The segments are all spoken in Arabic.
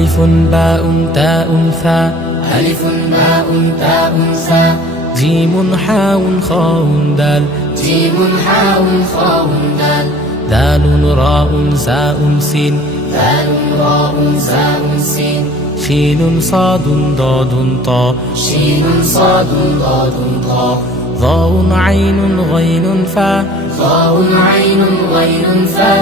আলিফুন বাউন তাউন সা আলিফুন বাউন তাউন সা জিমুন হাউন খাউন দাল জিমুন হাউন খাউন দাল দালুন রাউন সাউন সিন দালুন রাউন সাউন সিন শিনুন সাদুন দাদুন তা শিনুন সাদুন দাদুন তা ضاء عين غين فا ضاء عين غين فا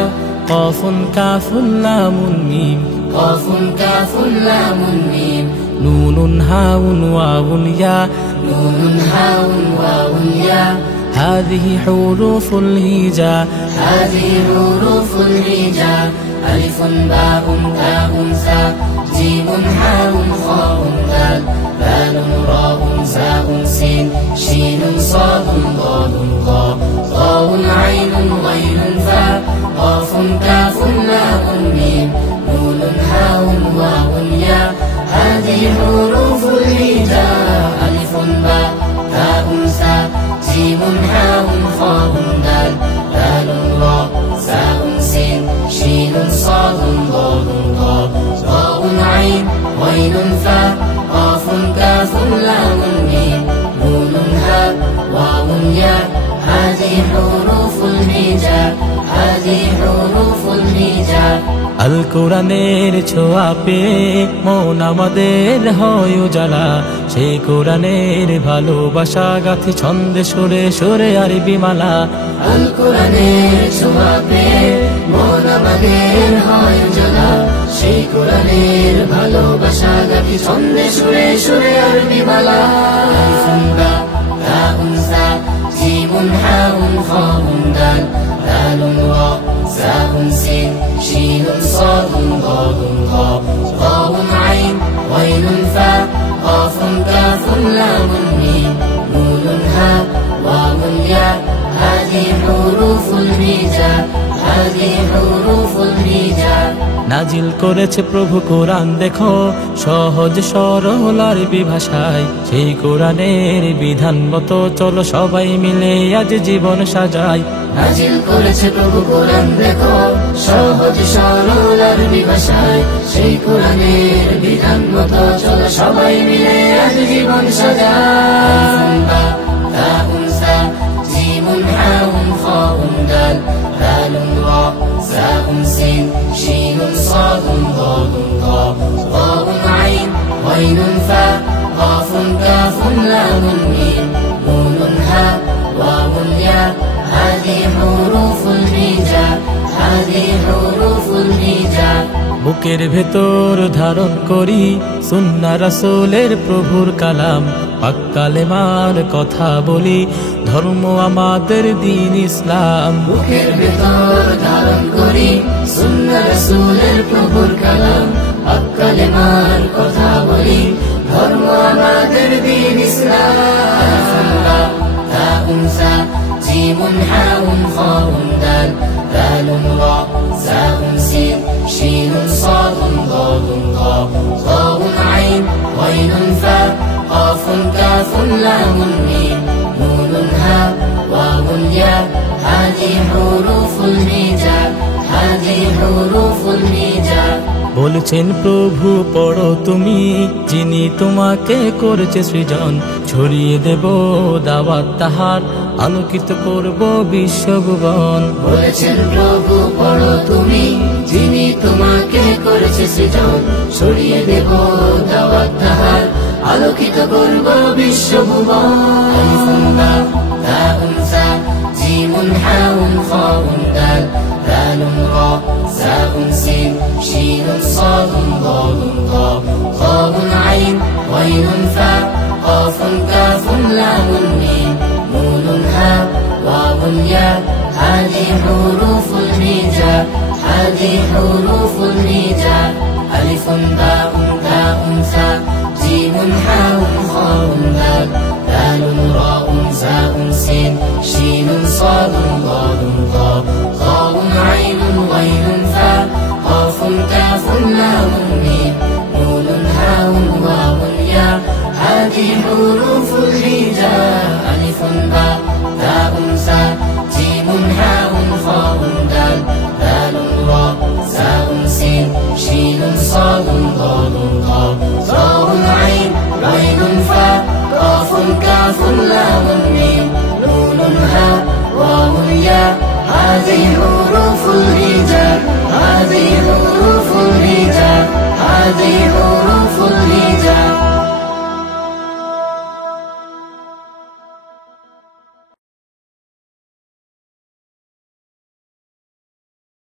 قاف كاف لام ميم قاف كاف لام ميم نون هاء واو يا نون هاء واو يا هذه حروف الهجاء هذه حروف الهجاء ألف باء تاء ثاء جيم حاء خاء دال دال راء زاء سين شين صاد ضاد ضاء ضاء عين غين فاء قاف كاف لام ميم نون هاء واو يا هذه حروف الهجاء ألف باء تاء ثاء جيم حاء خاء دال دال راء زاء سين شين صاد ضاد ضاء ضاء عين غين فاء قاف كاف لام ميم نون هاء واو ياء هذه حروف الهجاء هذه حروف الهجاء আল কোরআনের ছোঁয়া পেয়ে মন আমাদের হয় উজালা সেই কোরআনের ভালোবাসা গাথি ছন্দে সুরে সুরে আরবি মালা আল কোরআনের ছোঁয়া পেয়ে মন আমাদের হয় উজালা সেই কোরআনের ভালোবাসা গাথি ছন্দে সুরে সুরে আরবি মালা আলিফুন বা তাউন সা জিমুন হাউন খাউন দাল দালুন রা زاء سين شين صاد ضاد ضاء ضاء عين غين فاء قاف كاف لام ميم نون هاء واو ياء هذه حروف الهجاء هذه حروف الهجاء নাজিল করেছে প্রভু কোরআন দেখো সহজ সরল আরবি ভাষায় সেই কোরআনের বিধান মতো চলো সবাই মিলে আজ জীবন সাজাই নাজিল করেছে প্রভু কোরআন দেখো সহজ সরল আরবি ভাষায় সেই কোরআনের বিধান মতো চলো সবাই মিলে আজ জীবন সাজাই তাউন সা জিমুন হাউন খাউন দাল দালুন রা زاء سين شين صاد ضاد ضاء ضاء عين غين فاء قاف كاف لام ميم نون هاء واو ياء هذه حروف الهجاء هذه حروف الهجاء বুকের ভেতর ধারণ করি সুন্নাহ রাসূলের প্রভুর কালাম পাক কালেমার কথা বলি ধর্ম আমাদের দ্বীন ইসলাম বুকের ভেতর ধারণ করি সুন্নাহ রাসূলের প্রভুর কালাম পাক কালেমার কথা বলি ধর্ম আমাদের দ্বীন ইসলাম তাউন সা জিমুন হাউন খাউন দাল দালুন রা زاء سين شين صاد ضاد ضاء ضاء عين غين فاء قاف كاف لام ميم نون هاء واو ياء هذه حروف الهجاء هذه حروف الهجاء বলছেন প্রভু পড়ো তুমি যিনি তোমাকে করেছে সৃজন ছড়িয়ে দেব দাওয়াত তাহার আলোকিত করব বিশ্বভুবন বলেছেন প্রভু পড়ো তুমি যিনি তোমাকে করেছে সৃজন ছড়িয়ে দেব দাওয়াত তাহার আলোকিত করব বিশ্বভুবন আলিফুন বা তাউন সা জিমুন হাউন খাউন দাল দালুন রা زاء سين شين صاد ضاد ضاء ضاء عين غين فاء قاف كاف لام ميم نون هاء واو ياء هذه حروف الهجاء هذه حروف الهجاء ألف باء تاء ثاء جيم حاء خاء دال دال راء زاء سين شين صاد ضاد ضاء ضاء عين غين فاء قاف كاف لام ميم نون هاء واو ياء هذه حروف الهجاء ألف باء تاء ثاء جيم حاء خاء دال دال راء زاء سين شين صاد ضاد দেব